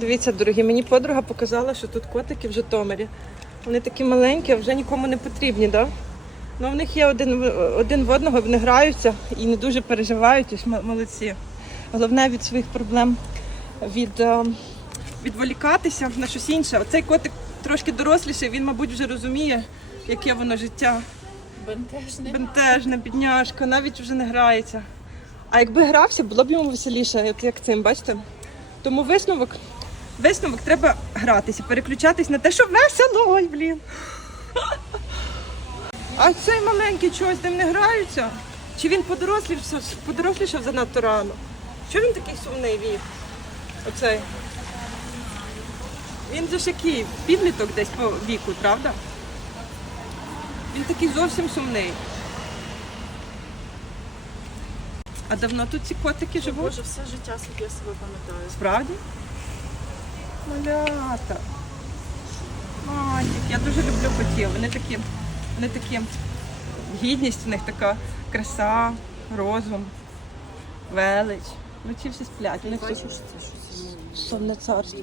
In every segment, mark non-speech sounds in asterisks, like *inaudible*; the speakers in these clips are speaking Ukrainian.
Дивіться, дорогі, мені подруга показала, що тут котики в Житомирі. Вони такі маленькі, вже нікому не потрібні, да? Ну, в них є один, один в одного, вони граються і не дуже переживають, ось молодці. Головне від своїх проблем від, е, відволікатися на щось інше. Оцей котик трошки доросліший, він, мабуть, вже розуміє, яке воно життя. Бентежне. Бентежна, бідняшка, навіть вже не грається. А якби грався, було б йому веселіше, як цим, бачите? Тому висновок, висновок треба гратися, переключатись на те, що весело, ой, блін. А цей маленький чогось з ним не граються? Чи він подорослішав, подорослішав занадто рано? Чого він такий сумний він? Оцей. Він же ж який? Підліток десь по віку, правда? Він такий зовсім сумний. А давно тут ці котики живуть? Боже, все життя собі я себе пам'ятаю. Справді? Малята. Матік, я дуже люблю котів. Вони такі, вони такі, гідність у них така краса, розум, велич. Ну ці всі сплять. Вони всі сонне царство.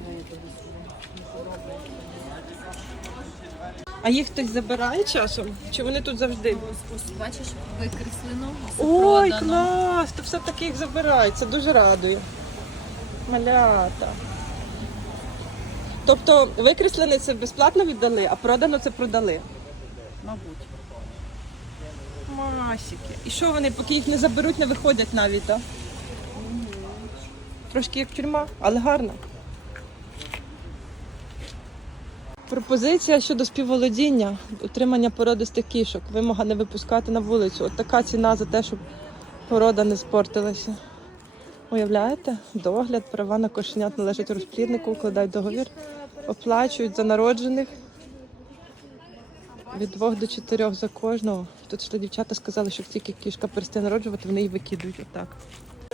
А їх хтось забирає часом? Чи вони тут завжди? Бачиш, викреслено, Ой, клас! То все таки їх забирають. Це дуже радує. Малята. Тобто викреслене це безплатно віддали, а продано це продали. Мабуть. Масіки. І що вони, поки їх не заберуть, не виходять навіть, так? Трошки як тюрма, але гарно. Пропозиція щодо співволодіння, утримання породистих кішок, вимога не випускати на вулицю. От така ціна за те, щоб порода не спортилася. Уявляєте? Догляд, права на кошенят належать розпліднику, укладають договір, оплачують за народжених. Від двох до чотирьох за кожного. Тут ще дівчата сказали, що тільки кішка перестає народжувати, вони її викидують отак.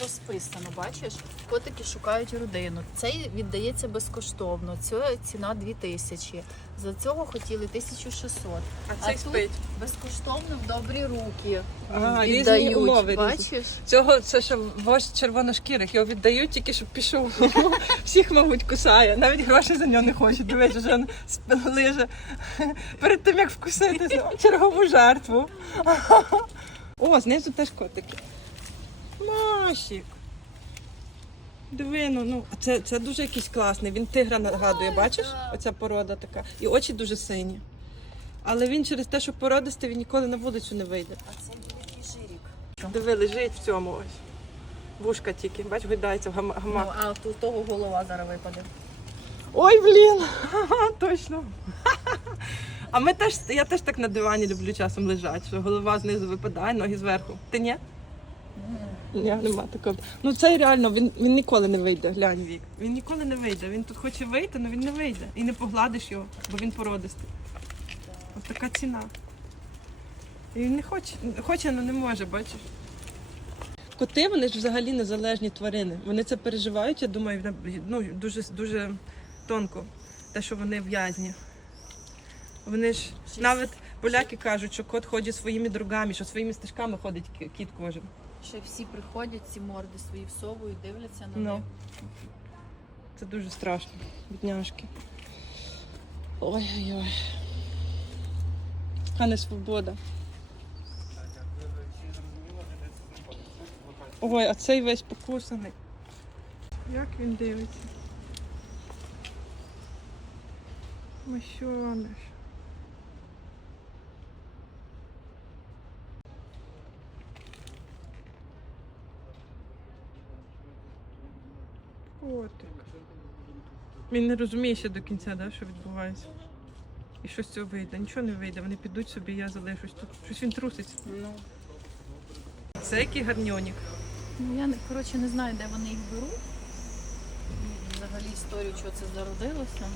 Розписано, бачиш? Котики шукають родину. Цей віддається безкоштовно. Це ціна 2000. За цього хотіли 1600. А цей спить? Безкоштовно в добрі руки А, віддають. умови. Бачиш? Цього це що вождь червоношкірих, його віддають тільки, щоб пішов. *laughs* Всіх, мабуть, кусає. Навіть гроші за нього не хочуть. Дивись, вже він лиже перед тим, як вкусити чергову жертву. *laughs* О, знизу теж котики. Машік. Диви, ну, ну це, це дуже якийсь класний. Він тигра нагадує, бачиш? Оця порода така. І очі дуже сині. Але він через те, що породистий, він ніколи на вулицю не вийде. А це великий жирік. Диви, лежить в цьому ось. Вушка тільки, бач, гойдається в гама- Ну, а тут того голова зараз випаде. Ой, блін! *laughs* Точно. А ми теж, я теж так на дивані люблю часом лежати, що голова знизу випадає, ноги зверху. Ти ні? Ні, нема такого. Ну це реально, він, він ніколи не вийде, глянь вік. Він ніколи не вийде. Він тут хоче вийти, але він не вийде. І не погладиш його, бо він породистий. Ось така ціна. І він не хоче, хоче, але не може, бачиш. Коти, вони ж взагалі незалежні тварини. Вони це переживають, я думаю, ну, дуже, дуже тонко, те, що вони в'язні. Вони ж навіть поляки кажуть, що кот ходить своїми другами, що своїми стежками ходить кіт кожен. Ще всі приходять, ці морди свої всовують, дивляться на Ну. них. Це дуже страшно, бідняшки. Ой-ой-ой. А не свобода. Ой, а цей весь покусаний. Як він дивиться? Мощониш. Котик. Він не розуміє ще до кінця, да, що відбувається. І що з цього вийде? Нічого не вийде, вони підуть собі, я залишусь тут. Щось він труситься. Ну. Це який гарньонік. Ну, я не- коротше не знаю, де вони їх беруть. І Взагалі історію, чого це зародилося.